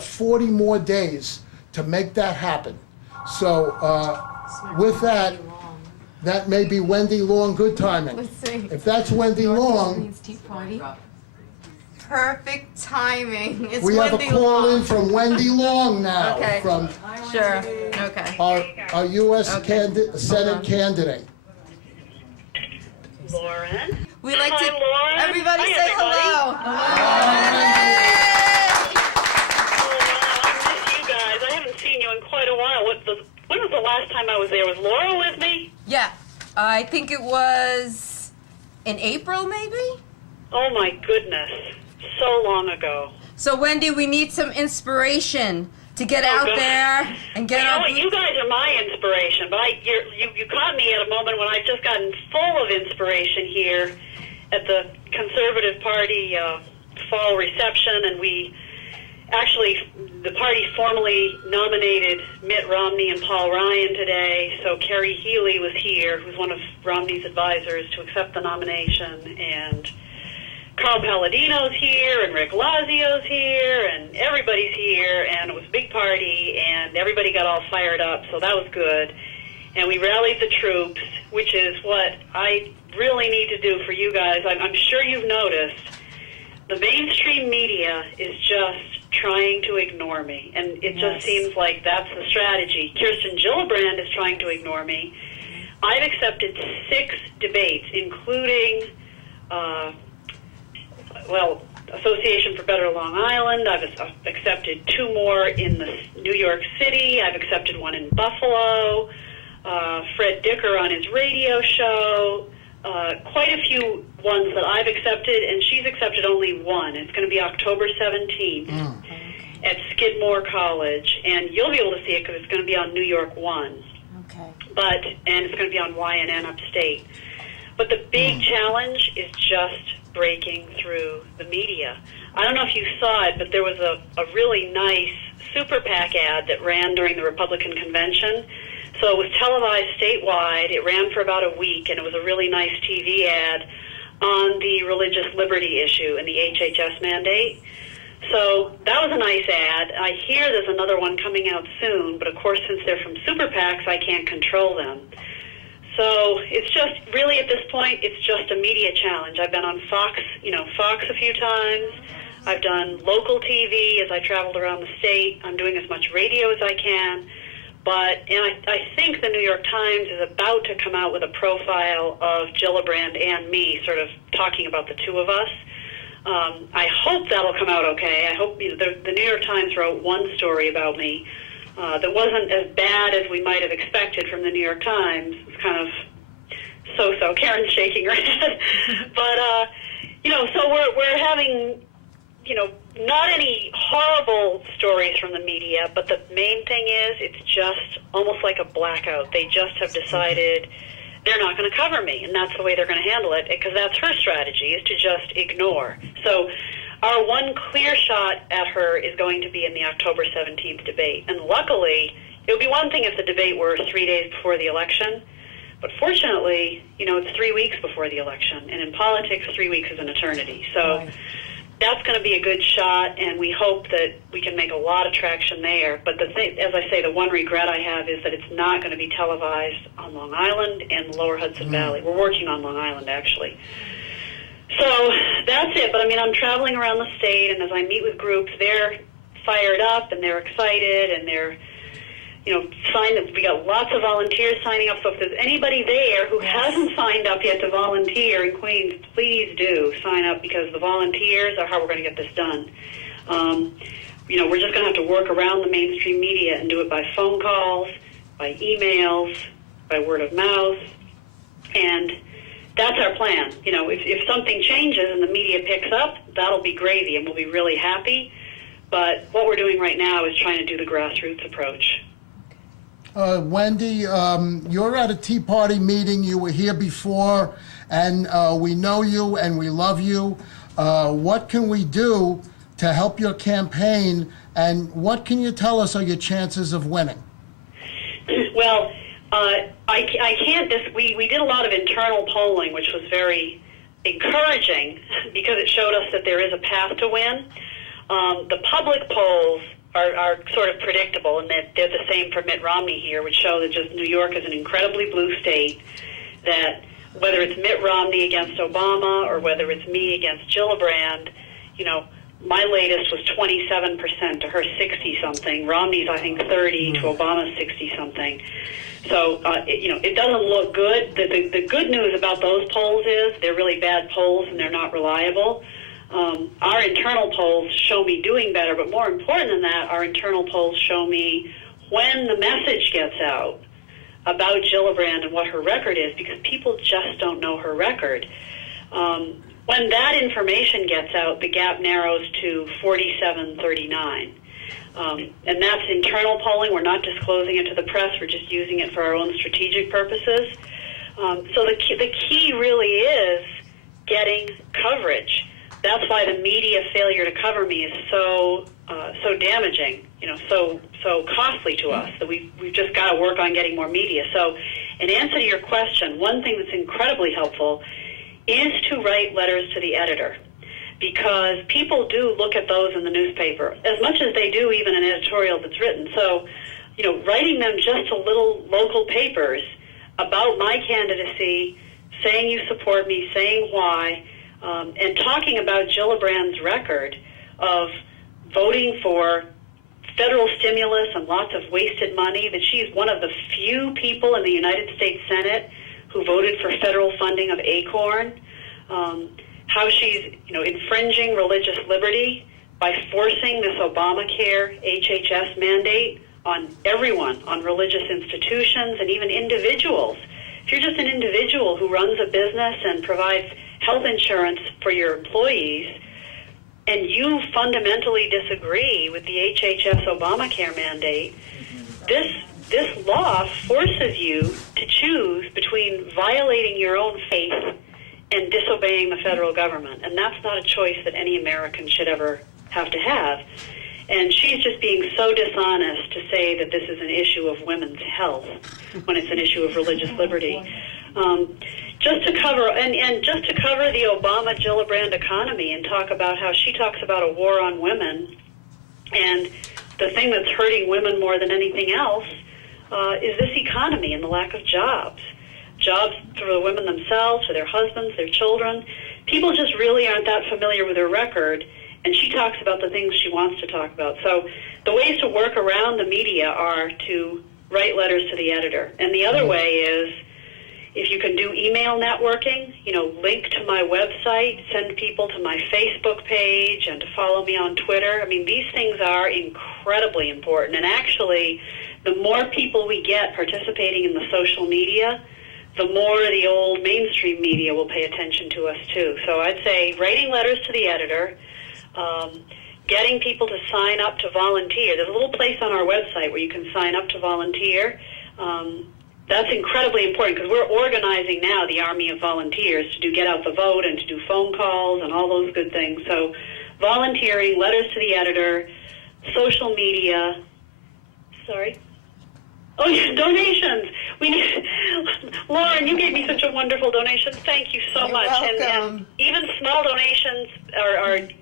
have 40 more days to make that happen. So with that, that may be Wendy Long, good timing. Let's see. If that's Wendy Long, Tea party. Perfect timing. It's we have a Wendy call Long. in from Wendy Long now, Okay. from Sure. Okay. our U.S. Okay. Senate candidate. Lauren. We like to. Hi, Lauren. Everybody Hi, say everybody. hello. Oh, wow, I miss you guys. I haven't seen you in quite a while. When was the last time I was there? Was Laura with me? Yeah, I think it was in April, maybe. Oh, my goodness. So long ago. So Wendy, we need some inspiration to get out God. there and get You know our. what? You guys are my inspiration, but you caught me at a moment when I've just gotten full of inspiration here at the Conservative Party fall reception, and the party formally nominated Mitt Romney and Paul Ryan today, so Kerry Healy was here, who's one of Romney's advisors, to accept the nomination, and Carl Palladino's here, and Rick Lazio's here, and everybody's here, and it was a big party, and everybody got all fired up, so that was good. And we rallied the troops, which is what I really need to do for you guys. I'm sure you've noticed the mainstream media is just trying to ignore me, and it just seems like that's the strategy. Kirsten Gillibrand is trying to ignore me. I've accepted 6 debates, including Association for Better Long Island. I've accepted 2 more in New York City. I've accepted one in Buffalo. Fred Dicker on his radio show. Quite a few ones that I've accepted, and she's accepted only one. It's going to be October 17th at Skidmore College, and you'll be able to see it because it's going to be on New York 1. Okay. And it's going to be on YNN Upstate. But the big challenge is just breaking through the media. I don't know if you saw it, but there was a really nice super PAC ad that ran during the Republican convention. So it was televised statewide. It ran for about a week, and it was a really nice TV ad on the religious liberty issue and the HHS mandate. So that was a nice ad. I hear there's another one coming out soon, but of course, since they're from super PACs, I can't control them. So it's just really at this point, it's just a media challenge. I've been on Fox a few times. I've done local TV as I traveled around the state. I'm doing as much radio as I can. And I think the New York Times is about to come out with a profile of Gillibrand and me, sort of talking about the two of us. I hope that'll come out okay. I hope the New York Times wrote one story about me that wasn't as bad as we might have expected from the New York Times. It's kind of so-so. Karen's shaking her head. But, so we're having, not any horrible stories from the media, but the main thing is it's just almost like a blackout. They just have decided they're not going to cover me, and that's the way they're going to handle it, because that's her strategy, is to just ignore. So our one clear shot at her is going to be in the October 17th debate. And luckily, it would be one thing if the debate were 3 days before the election, but fortunately, it's 3 weeks before the election, and in politics, 3 weeks is an eternity. So that's going to be a good shot, and we hope that we can make a lot of traction there. But as I say, the one regret I have is that it's not going to be televised on Long Island and the Lower Hudson Valley. We're working on Long Island, actually. So that's it. But, I'm traveling around the state, and as I meet with groups, they're fired up, and they're excited, and they're, we got lots of volunteers signing up. So if there's anybody there who hasn't signed up yet to volunteer in Queens, please do sign up, because the volunteers are how we're going to get this done. We're just going to have to work around the mainstream media and do it by phone calls, by emails, by word of mouth, and that's our plan. If something changes and the media picks up, that'll be gravy, and we'll be really happy. But what we're doing right now is trying to do the grassroots approach. Wendy, you're at a Tea Party meeting. You were here before, and we know you and we love you. What can we do to help your campaign, and what can you tell us are your chances of winning? Well, I can't. We did a lot of internal polling, which was very encouraging because it showed us that there is a path to win. The public polls are sort of predictable, and that they're the same for Mitt Romney here, which show that just New York is an incredibly blue state, that whether it's Mitt Romney against Obama or whether it's me against Gillibrand, you know, my latest was 27% to her 60-something. Romney's, I think, 30 to Obama's 60-something. So, you know, it doesn't look good. The good news about those polls is they're really bad polls and they're not reliable. Our internal polls show me doing better, but more important than that, our internal polls show me when the message gets out about Gillibrand and what her record is, because people just don't know her record. When that information gets out, the gap narrows to 47-39. And that's internal polling. We're not disclosing it to the press. We're just using it for our own strategic purposes. So the key really is getting coverage. That's why the media failure to cover me is so damaging, you know, so costly to us, that we've just got to work on getting more media. So in answer to your question, one thing that's incredibly helpful is to write letters to the editor, because people do look at those in the newspaper as much as they do even an editorial that's written. So, you know, writing them just to little local papers about my candidacy, saying you support me, saying why, and talking about Gillibrand's record of voting for federal stimulus and lots of wasted money, that she's one of the few people in the United States Senate who voted for federal funding of ACORN, how she's, you know, infringing religious liberty by forcing this Obamacare HHS mandate on everyone, on religious institutions and even individuals. If you're just an individual who runs a business and provides health insurance for your employees, and you fundamentally disagree with the HHS Obamacare mandate, this law forces you to choose between violating your own faith and disobeying the federal government. And that's not a choice that any American should ever have to have. And she's just being so dishonest to say that this is an issue of women's health when it's an issue of religious liberty. Just to cover the Obama-Gillibrand economy and talk about how she talks about a war on women, and the thing that's hurting women more than anything else is this economy and the lack of jobs. Jobs for the women themselves, for their husbands, their children. People just really aren't that familiar with her record, and she talks about the things she wants to talk about. So the ways to work around the media are to write letters to the editor. And the other way is, if you can do email networking, you know, link to my website, send people to my Facebook page, and to follow me on Twitter. I mean, these things are incredibly important. And actually, the more people we get participating in the social media, the more the old mainstream media will pay attention to us, too. So I'd say writing letters to the editor, getting people to sign up to volunteer. There's a little place on our website where you can sign up to volunteer. That's incredibly important, because we're organizing now the army of volunteers to get out the vote and to do phone calls and all those good things. So volunteering, letters to the editor, social media. Sorry? Oh, yeah, donations. We need, Lauren, you gave me such a wonderful donation. Thank you so much. And even small donations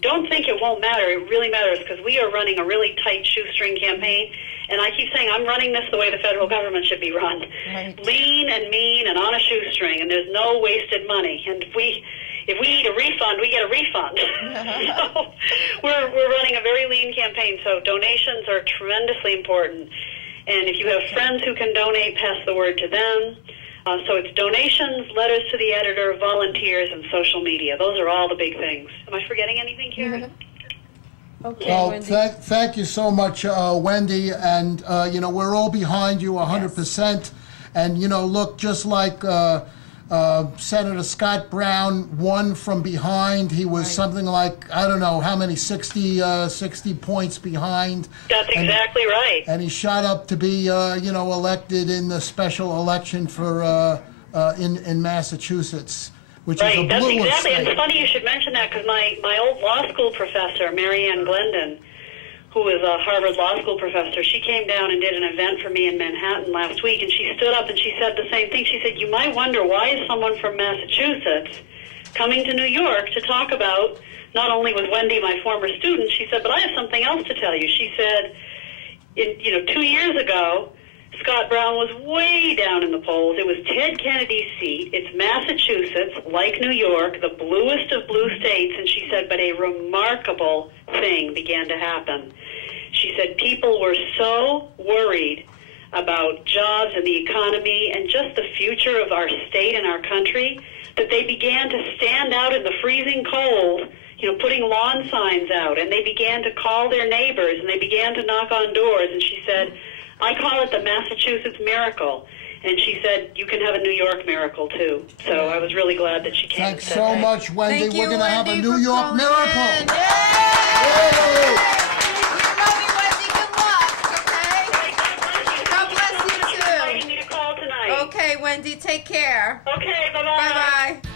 don't think it won't matter. It really matters, because we are running a really tight shoestring campaign. And I keep saying I'm running this the way the federal government should be run. Right. Lean and mean and on a shoestring, and there's no wasted money. And if we need a refund, we get a refund. So we're running a very lean campaign, so donations are tremendously important. And if you have friends who can donate, pass the word to them. So it's donations, letters to the editor, volunteers, and social media. Those are all the big things. Am I forgetting anything, Karen? Okay, well, Wendy. Thank you so much, Wendy. And, you know, we're all behind you 100%. Yes. And, you know, look, just like Senator Scott Brown won from behind. He was something like, I don't know how many, 60 points behind. That's exactly right. And he shot up to be, you know, elected in the special election for in Massachusetts, which is a right. That's blue exactly. state. And it's funny you should mention that, because my old law school professor, Mary Ann Glendon, who was a Harvard Law School professor, she came down and did an event for me in Manhattan last week, and she stood up and she said the same thing. She said, you might wonder, why is someone from Massachusetts coming to New York to talk about not only was Wendy my former student, she said, but I have something else to tell you. She said, 2 years ago, Scott Brown was way down in the polls. It was Ted Kennedy's seat. It's Massachusetts, like New York, the bluest of blue states. And she said, but a remarkable thing began to happen. She said people were so worried about jobs and the economy and just the future of our state and our country that they began to stand out in the freezing cold, putting lawn signs out, and they began to call their neighbors, and they began to knock on doors. And she said, I call it the Massachusetts miracle. And she said, you can have a New York miracle, too. So I was really glad that she came. Thanks so much, Wendy. Thank We're you, going to have a Wendy, New for York calling miracle. in. Yay! You know me, Wendy. Good luck, okay? God bless you, too. Inviting me to call tonight. Okay, Wendy, take care. Okay, bye-bye. Bye-bye.